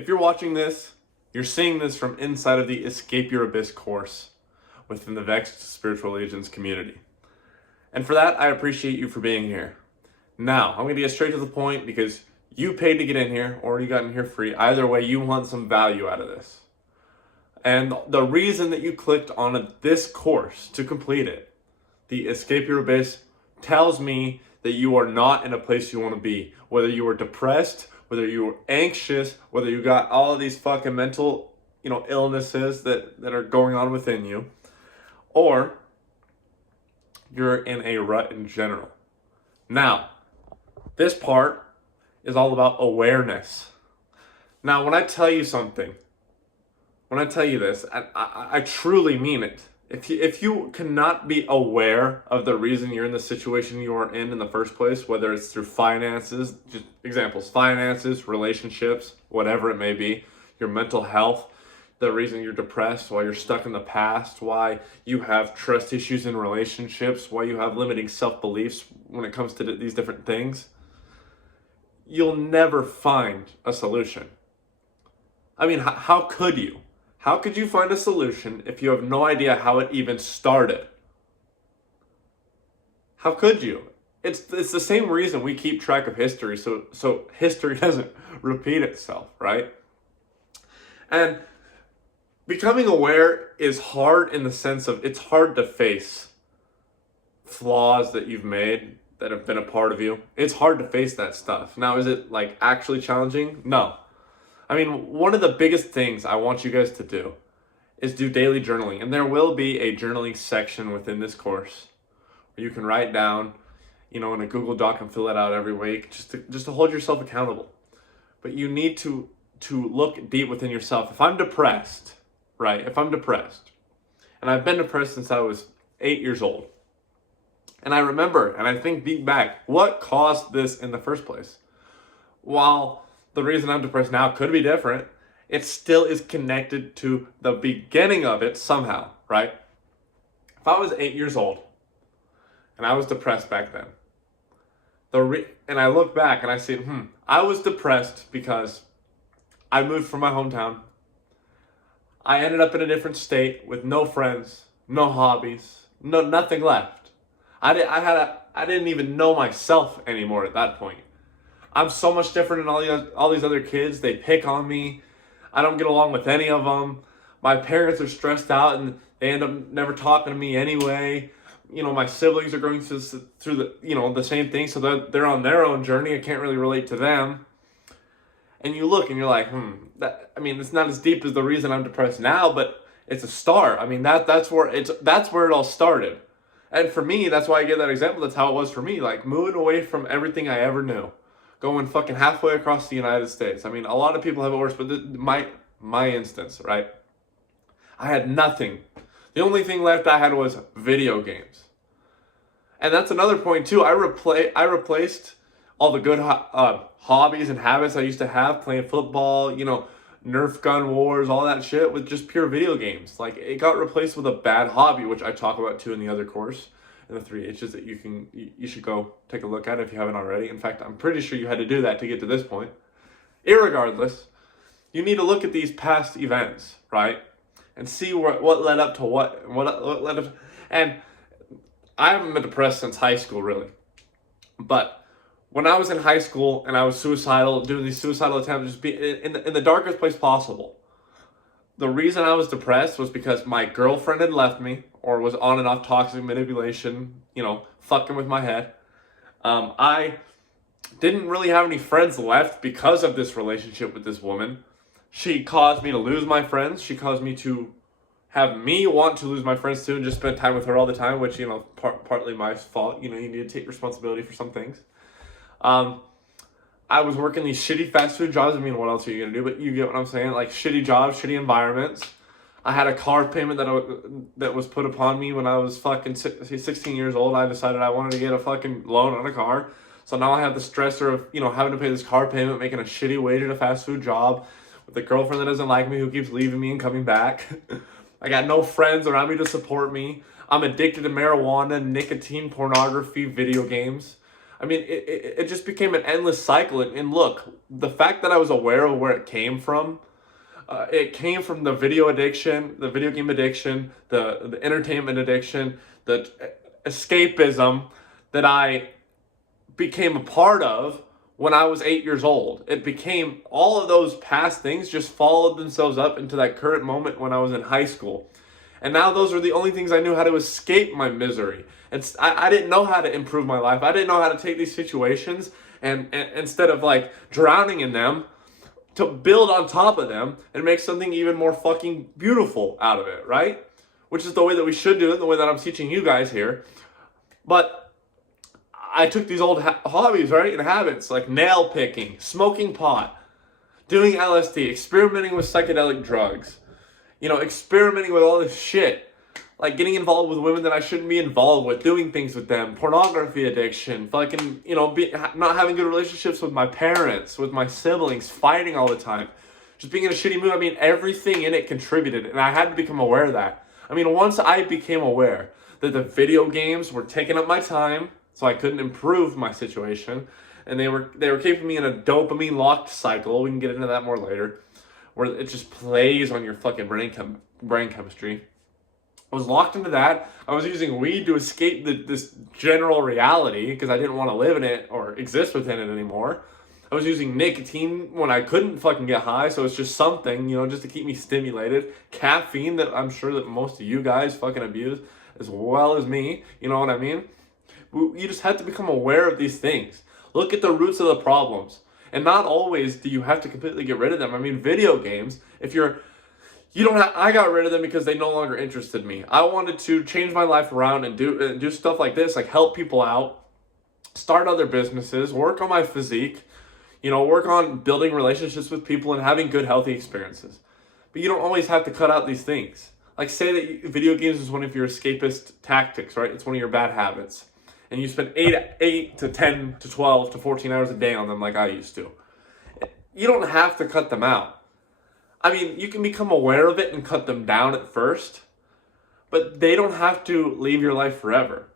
If you're watching this, you're seeing this from inside of the Escape Your Abyss course within the VEXED Spiritual Agents community. And for that, I appreciate you for being here. Now, I'm going to get straight to the point because you paid to get in here or you got in here free. Either way, you want some value out of this. And the reason that you clicked on this course to complete it, the Escape Your Abyss, tells me that you are not in a place you want to be. Whether you were depressed, whether you were anxious, whether you got all of these fucking mental, illnesses that are going on within you, or you're in a rut in general. Now, this part is all about awareness. Now, when I tell you something, when I tell you this, I truly mean it. If you cannot be aware of the reason you're in the situation you are in the first place, whether it's through finances, just examples, finances, relationships, whatever it may be, your mental health, the reason you're depressed, why you're stuck in the past, why you have trust issues in relationships, why you have limiting self-beliefs when it comes to these different things, you'll never find a solution. I mean, how could you? How could you find a solution if you have no idea how it even started? How could you? It's the same reason we keep track of history, so history doesn't repeat itself, right? And becoming aware is hard in the sense of it's hard to face flaws that you've made that have been a part of you. It's hard to face that stuff. Now, is it like actually challenging? No. I mean, one of the biggest things I want you guys to do is do daily journaling. And there will be a journaling section within this course where you can write down, in a Google Doc and fill it out every week just to hold yourself accountable. But you need to look deep within yourself. If I'm depressed, right? If I'm depressed, and I've been depressed since I was 8 years old, and I remember, and I think deep back, what caused this in the first place? While the reason I'm depressed now could be different, it still is connected to the beginning of it somehow, right? If I was 8 years old and I was depressed back then, and I look back and I say, I was depressed because I moved from my hometown. I ended up in a different state with no friends, no hobbies, nothing left. I didn't even know myself anymore at that point. I'm so much different than all these other kids. They pick on me. I don't get along with any of them. My parents are stressed out and they end up never talking to me anyway. My siblings are going through the same thing, so they're on their own journey. I can't really relate to them. And you look and you're like, it's not as deep as the reason I'm depressed now, but it's a start. I mean, that's where it all started. And for me, that's why I give that example. That's how it was for me. Like moving away from everything I ever knew. Going fucking halfway across the United States. I mean, a lot of people have it worse, but my instance, right? I had nothing. The only thing left I had was video games. And that's another point too. I replaced all the good hobbies and habits I used to have, playing football, Nerf gun wars, all that shit, with just pure video games. Like, it got replaced with a bad hobby, which I talk about too in the other course. And the 3 H's that you should go take a look at if you haven't already. In fact, I'm pretty sure you had to do that to get to this point. Irregardless, you need to look at these past events, right? And see what led up to what led up to, and I haven't been depressed since high school, really. But when I was in high school and I was suicidal, doing these suicidal attempts, just be in the darkest place possible. The reason I was depressed was because my girlfriend had left me, or was on and off toxic manipulation, fucking with my head. I didn't really have any friends left because of this relationship with this woman. She caused me to lose my friends. She caused me to have me want to lose my friends too and just spend time with her all the time, which, partly my fault. You need to take responsibility for some things. I was working these shitty fast food jobs. I mean, what else are you going to do? But you get what I'm saying. Like, shitty jobs, shitty environments. I had a car payment that was put upon me when I was fucking 16 years old. I decided I wanted to get a fucking loan on a car. So now I have the stressor of, having to pay this car payment, making a shitty wage at a fast food job with a girlfriend that doesn't like me, who keeps leaving me and coming back. I got no friends around me to support me. I'm addicted to marijuana, nicotine, pornography, video games. I mean, it just became an endless cycle. And look, the fact that I was aware of where it came from the video addiction, the video game addiction, the entertainment addiction, the escapism that I became a part of when I was 8 years old. It became all of those past things just followed themselves up into that current moment when I was in high school. And now those are the only things I knew how to escape my misery. I didn't know how to improve my life. I didn't know how to take these situations and instead of like drowning in them, to build on top of them and make something even more fucking beautiful out of it, right? Which is the way that we should do it, the way that I'm teaching you guys here. But I took these old hobbies, right, and habits like nail picking, smoking pot, doing LSD, experimenting with psychedelic drugs, experimenting with all this shit, like getting involved with women that I shouldn't be involved with, doing things with them, pornography addiction, fucking, not having good relationships with my parents, with my siblings, fighting all the time, just being in a shitty mood. I mean, everything in it contributed, and I had to become aware of that. I mean, once I became aware that the video games were taking up my time, so I couldn't improve my situation, and they were keeping me in a dopamine locked cycle. We can get into that more later, where it just plays on your fucking brain chemistry. I was locked into that. I was using weed to escape this general reality because I didn't want to live in it or exist within it anymore. I was using nicotine when I couldn't fucking get high, so it's just something, just to keep me stimulated. Caffeine that I'm sure that most of you guys fucking abuse as well as me, you know what I mean? You just have to become aware of these things. Look at the roots of the problems. And not always do you have to completely get rid of them. I mean, video games, I got rid of them because they no longer interested me. I wanted to change my life around and do stuff like this, like help people out, start other businesses, work on my physique, work on building relationships with people and having good, healthy experiences. But you don't always have to cut out these things. Like say that video games is one of your escapist tactics, right? It's one of your bad habits. And you spend 8 to 10 to 12 to 14 hours a day on them like I used to. You don't have to cut them out. I mean, you can become aware of it and cut them down at first, but they don't have to leave your life forever.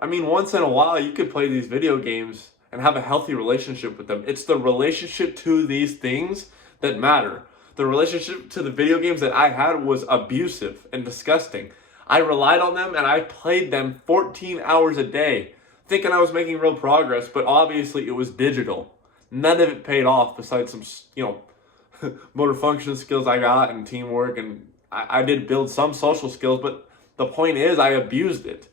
I mean, once in a while, you could play these video games and have a healthy relationship with them. It's the relationship to these things that matter. The relationship to the video games that I had was abusive and disgusting. I relied on them and I played them 14 hours a day, thinking I was making real progress, but obviously it was digital. None of it paid off besides some, motor function skills I got and teamwork, and I did build some social skills, but the point is I abused it.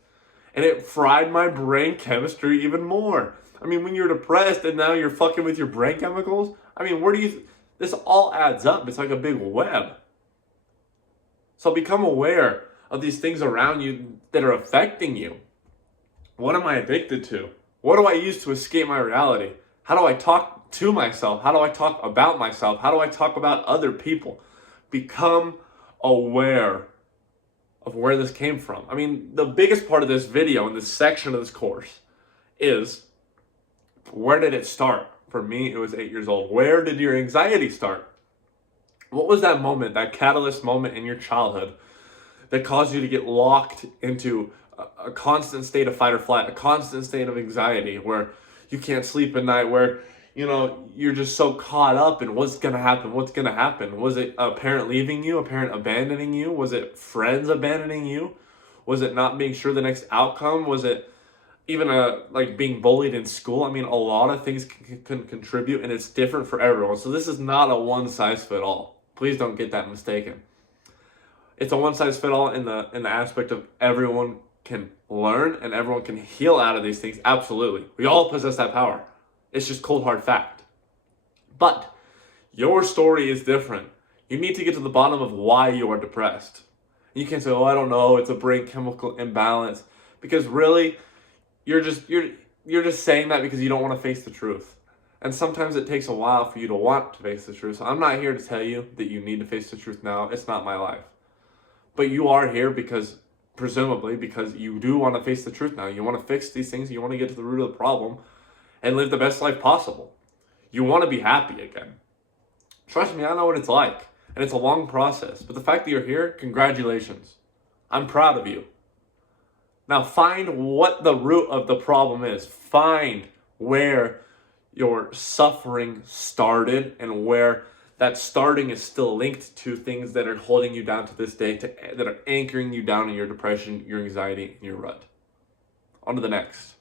And it fried my brain chemistry even more. I mean, when you're depressed and now you're fucking with your brain chemicals, I mean, this all adds up. It's like a big web. So become aware of these things around you that are affecting you. What am I addicted to? What do I use to escape my reality? How do I talk to myself? How do I talk about myself? How do I talk about other people? Become aware of where this came from. I mean, the biggest part of this video and this section of this course is, where did it start? For me, it was 8 years old. Where did your anxiety start? What was that moment, that catalyst moment in your childhood that caused you to get locked into a constant state of fight or flight, a constant state of anxiety where you can't sleep at night, where, you're just so caught up in what's going to happen? Was it a parent leaving you, a parent abandoning you? Was it friends abandoning you? Was it not being sure the next outcome? Was it even being bullied in school? I mean, a lot of things can contribute, and it's different for everyone. So this is not a one-size-fits-all. Please don't get that mistaken. It's a one-size-fits-all in the aspect of everyone can learn and everyone can heal out of these things. Absolutely. We all possess that power. It's just cold hard fact. But your story is different. You need to get to the bottom of why you are depressed. You can't say, I don't know, it's a brain chemical imbalance. Because really, you're just saying that because you don't want to face the truth. And sometimes it takes a while for you to want to face the truth. So I'm not here to tell you that you need to face the truth now. It's not my life. But you are here presumably because you do want to face the truth now. You want to fix these things. You want to get to the root of the problem and live the best life possible. You want to be happy again. Trust me, I know what it's like. And it's a long process. But the fact that you're here, congratulations. I'm proud of you. Now find what the root of the problem is. Find where your suffering started and where that starting is still linked to things that are holding you down to this day, that are anchoring you down in your depression, your anxiety, and your rut. On to the next.